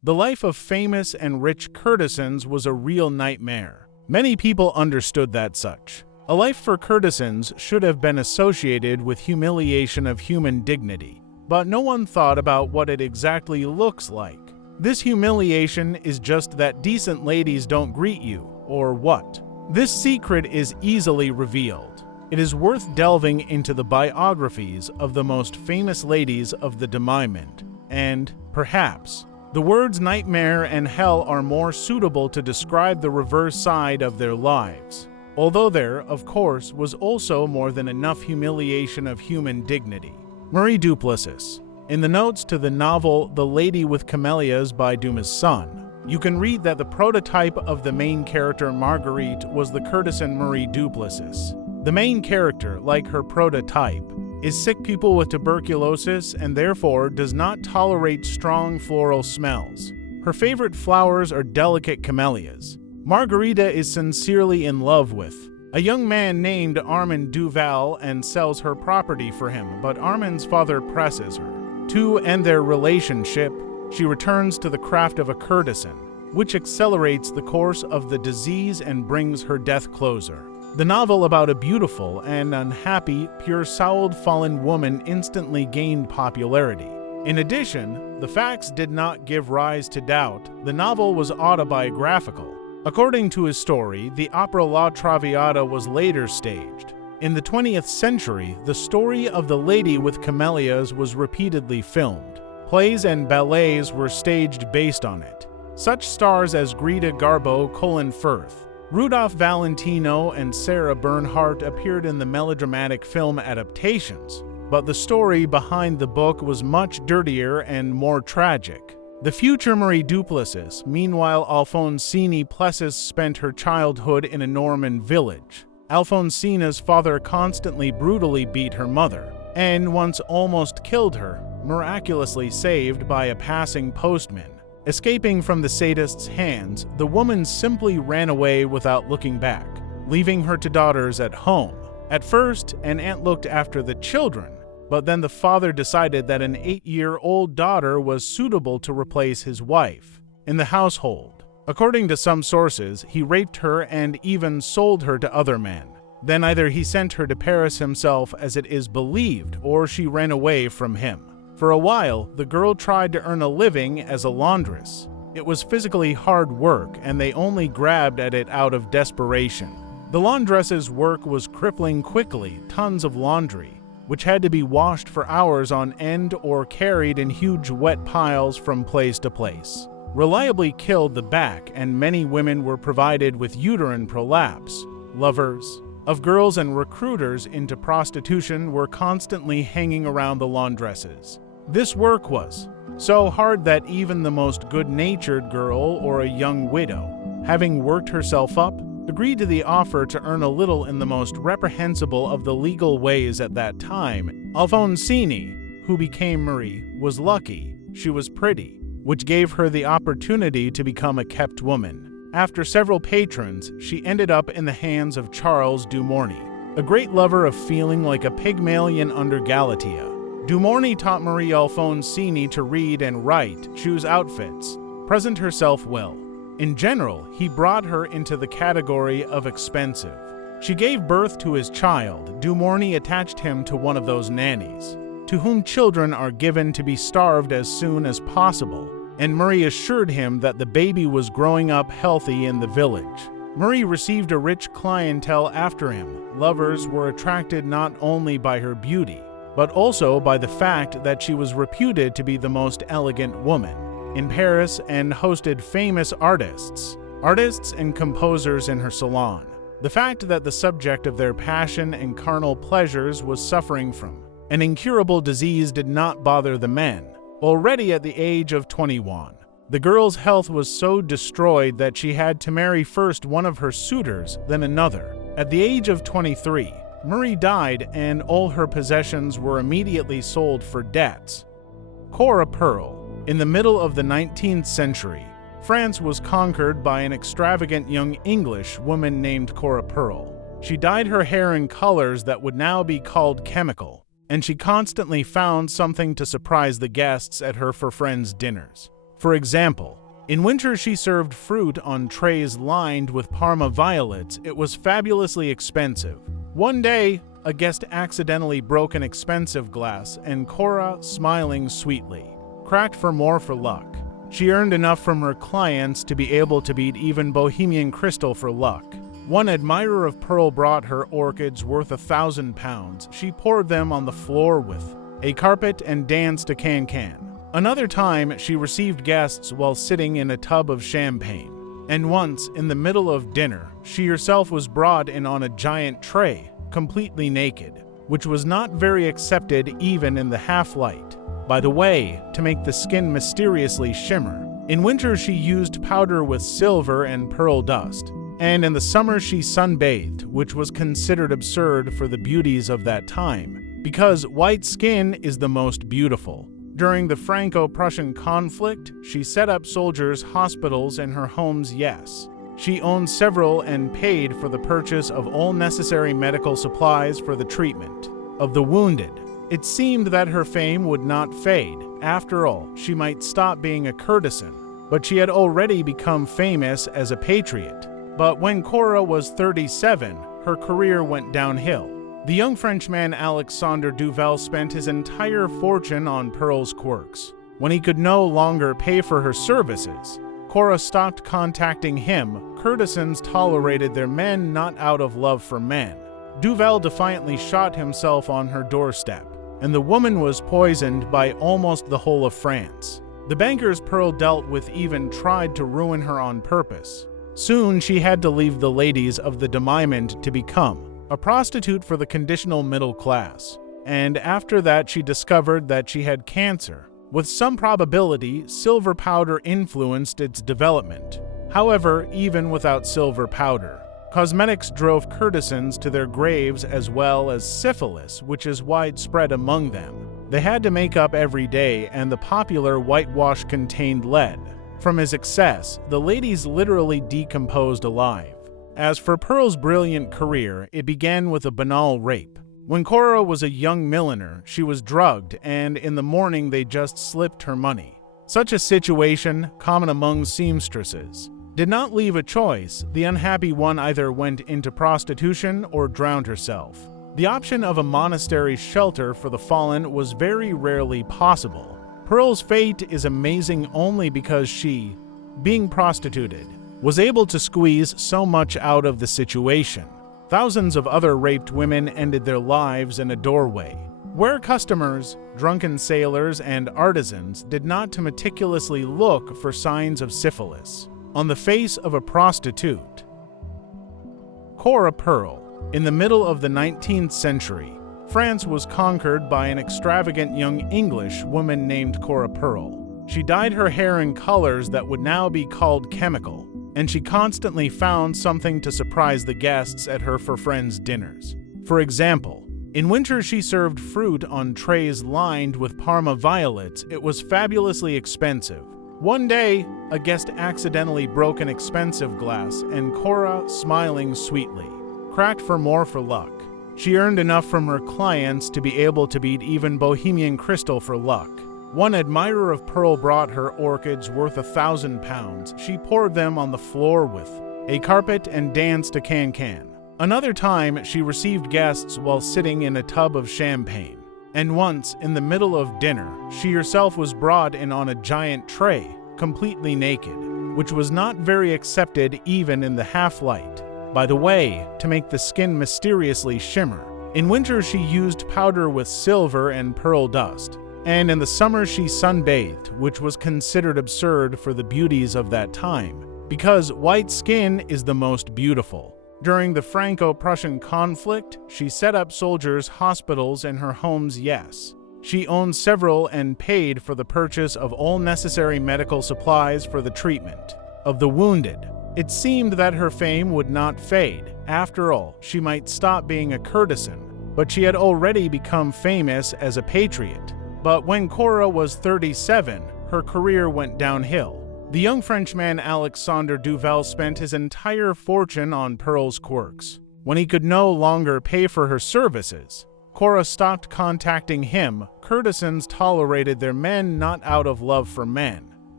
The life of famous and rich courtesans was a real nightmare. Many people understood that such. A life for courtesans should have been associated with humiliation of human dignity, but no one thought about what it exactly looks like. This humiliation is just that decent ladies don't greet you, or what? This secret is easily revealed. It is worth delving into the biographies of the most famous ladies of the demiment, and, perhaps, the words nightmare and hell are more suitable to describe the reverse side of their lives. Although there, of course, was also more than enough humiliation of human dignity. Marie Duplessis. In the notes to the novel The Lady with Camellias by Dumas' son, you can read that the prototype of the main character Marguerite was the courtesan Marie Duplessis. The main character, like her prototype, is sick people with tuberculosis and therefore does not tolerate strong floral smells. Her favorite flowers are delicate camellias. Margarita is sincerely in love with a young man named Armand Duval and sells her property for him, but Armand's father presses her. To end their relationship, she returns to the craft of a courtesan, which accelerates the course of the disease and brings her death closer. The novel about a beautiful and unhappy, pure-souled fallen woman instantly gained popularity. In addition, the facts did not give rise to doubt. The novel was autobiographical. According to his story, the opera La Traviata was later staged. In the 20th century, the story of the Lady with Camellias was repeatedly filmed. Plays and ballets were staged based on it. Such stars as Greta Garbo, Colin Firth, Rudolph Valentino, and Sarah Bernhardt appeared in the melodramatic film adaptations, but the story behind the book was much dirtier and more tragic. The future Marie Duplessis, meanwhile Alfonsine Plessis, spent her childhood in a Norman village. Alfonsina's father constantly brutally beat her mother, and once almost killed her, miraculously saved by a passing postman. Escaping from the sadist's hands, the woman simply ran away without looking back, leaving her two daughters at home. At first, an aunt looked after the children, but then the father decided that an 8-year-old daughter was suitable to replace his wife in the household. According to some sources, he raped her and even sold her to other men. Then either he sent her to Paris himself, as it is believed, or she ran away from him. For a while, the girl tried to earn a living as a laundress. It was physically hard work, and they only grabbed at it out of desperation. The laundress's work was crippling quickly, tons of laundry, which had to be washed for hours on end or carried in huge wet piles from place to place, reliably killed the back, and many women were provided with uterine prolapse. Lovers of girls and recruiters into prostitution were constantly hanging around the laundresses. This work was so hard that even the most good-natured girl or a young widow, having worked herself up, agreed to the offer to earn a little in the most reprehensible of the legal ways at that time. Alfonsine, who became Marie, was lucky. She was pretty, which gave her the opportunity to become a kept woman. After several patrons, she ended up in the hands of Charles Dumorny, a great lover of feeling like a Pygmalion under Galatea. Dumorny taught Marie Alfonsine to read and write, choose outfits, present herself well. In general, he brought her into the category of expensive. She gave birth to his child. Dumorny attached him to one of those nannies, to whom children are given to be starved as soon as possible, and Marie assured him that the baby was growing up healthy in the village. Marie received a rich clientele after him. Lovers were attracted not only by her beauty, but also by the fact that she was reputed to be the most elegant woman in Paris and hosted famous artists and composers in her salon. The fact that the subject of their passion and carnal pleasures was suffering from an incurable disease did not bother the men. Already at the age of 21, the girl's health was so destroyed that she had to marry first one of her suitors, then another. At the age of 23, Marie died, and all her possessions were immediately sold for debts. Cora Pearl. In the middle of the 19th century, France was conquered by an extravagant young English woman named Cora Pearl. She dyed her hair in colors that would now be called chemical, and she constantly found something to surprise the guests at her for friends' dinners. For example, in winter she served fruit on trays lined with Parma violets. It was fabulously expensive. One day, a guest accidentally broke an expensive glass, and Cora, smiling sweetly, cracked for more for luck. She earned enough from her clients to be able to beat even Bohemian crystal for luck. One admirer of Pearl brought her orchids worth £1,000. She poured them on the floor with a carpet and danced a can-can. Another time, she received guests while sitting in a tub of champagne. And once, in the middle of dinner, she herself was brought in on a giant tray, completely naked, which was not very accepted even in the half-light. By the way, to make the skin mysteriously shimmer, in winter she used powder with silver and pearl dust, and in the summer she sunbathed, which was considered absurd for the beauties of that time, because white skin is the most beautiful. During the Franco-Prussian conflict, she set up soldiers' hospitals in her homes. Yes, she owned several and paid for the purchase of all necessary medical supplies for the treatment of the wounded. It seemed that her fame would not fade. After all, she might stop being a courtesan, but she had already become famous as a patriot. But when Cora was 37, her career went downhill. The young Frenchman Alexandre Duval spent his entire fortune on Pearl's quirks. When he could no longer pay for her services, Cora stopped contacting him. Courtesans tolerated their men not out of love for men. Duval defiantly shot himself on her doorstep, and the woman was poisoned by almost the whole of France. The bankers Pearl dealt with even tried to ruin her on purpose. Soon she had to leave the ladies of the diamond to become a prostitute for the conditional middle class. And after that she discovered that she had cancer. With some probability, silver powder influenced its development. However, even without silver powder, cosmetics drove courtesans to their graves, as well as syphilis, which is widespread among them. They had to make up every day, and the popular whitewash contained lead. From his excess, the ladies literally decomposed alive. As for Pearl's brilliant career, it began with a banal rape. When Cora was a young milliner, she was drugged, and in the morning they just slipped her money. Such a situation, common among seamstresses, did not leave a choice. The unhappy one either went into prostitution or drowned herself. The option of a monastery shelter for the fallen was very rarely possible. Pearl's fate is amazing only because she, being prostituted, was able to squeeze so much out of the situation. Thousands of other raped women ended their lives in a doorway, where customers, drunken sailors, and artisans did not to meticulously look for signs of syphilis on the face of a prostitute. Cora Pearl. In the middle of the 19th century, France was conquered by an extravagant young English woman named Cora Pearl. She dyed her hair in colors that would now be called chemical, and she constantly found something to surprise the guests at her for friends' dinners. For example, in winter she served fruit on trays lined with Parma violets. It was fabulously expensive. One day, a guest accidentally broke an expensive glass, and Cora, smiling sweetly, cracked for more for luck. She earned enough from her clients to be able to beat even Bohemian crystal for luck. One admirer of Pearl brought her orchids worth £1,000. She poured them on the floor with a carpet and danced a can-can. Another time, she received guests while sitting in a tub of champagne. And once, in the middle of dinner, she herself was brought in on a giant tray, completely naked, which was not very accepted even in the half-light. By the way, to make the skin mysteriously shimmer, in winter she used powder with silver and pearl dust, and in the summer she sunbathed, which was considered absurd for the beauties of that time, because white skin is the most beautiful. During the Franco-Prussian conflict, she set up soldiers' hospitals in her homes. Yes, she owned several and paid for the purchase of all necessary medical supplies for the treatment of the wounded. It seemed that her fame would not fade. After all, she might stop being a courtesan, but she had already become famous as a patriot. But when Cora was 37, her career went downhill. The young Frenchman Alexandre Duval spent his entire fortune on Pearl's quirks. When he could no longer pay for her services, Cora stopped contacting him. Courtesans tolerated their men not out of love for men.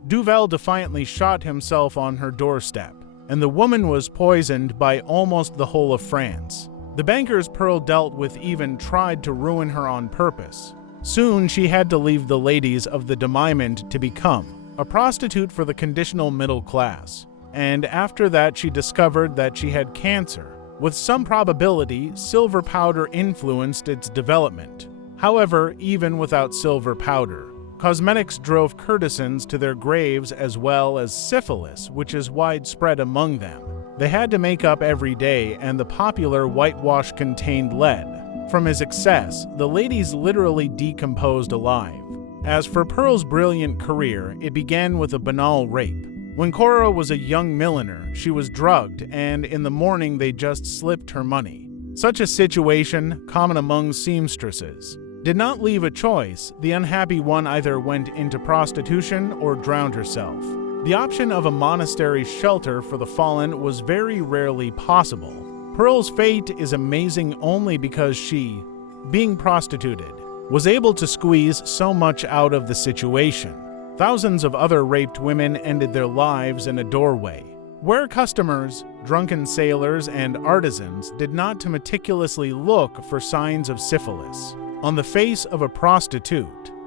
Duval defiantly shot himself on her doorstep, and the woman was poisoned by almost the whole of France. The bankers Pearl dealt with even tried to ruin her on purpose. Soon she had to leave the ladies of the Diamond to become a prostitute for the conditional middle class. And after that she discovered that she had cancer. With some probability, silver powder influenced its development. However, even without silver powder, cosmetics drove courtesans to their graves, as well as syphilis, which is widespread among them. They had to make up every day, and the popular whitewash contained lead. From his excess, the ladies literally decomposed alive. As for Pearl's brilliant career, it began with a banal rape. When Cora was a young milliner, she was drugged, and in the morning they just slipped her money. Such a situation, common among seamstresses, did not leave a choice. The unhappy one either went into prostitution or drowned herself. The option of a monastery shelter for the fallen was very rarely possible. Pearl's fate is amazing only because she, being prostituted, was able to squeeze so much out of the situation. Thousands of other raped women ended their lives in a doorway, where customers, drunken sailors, and artisans did not to meticulously look for signs of syphilis on the face of a prostitute.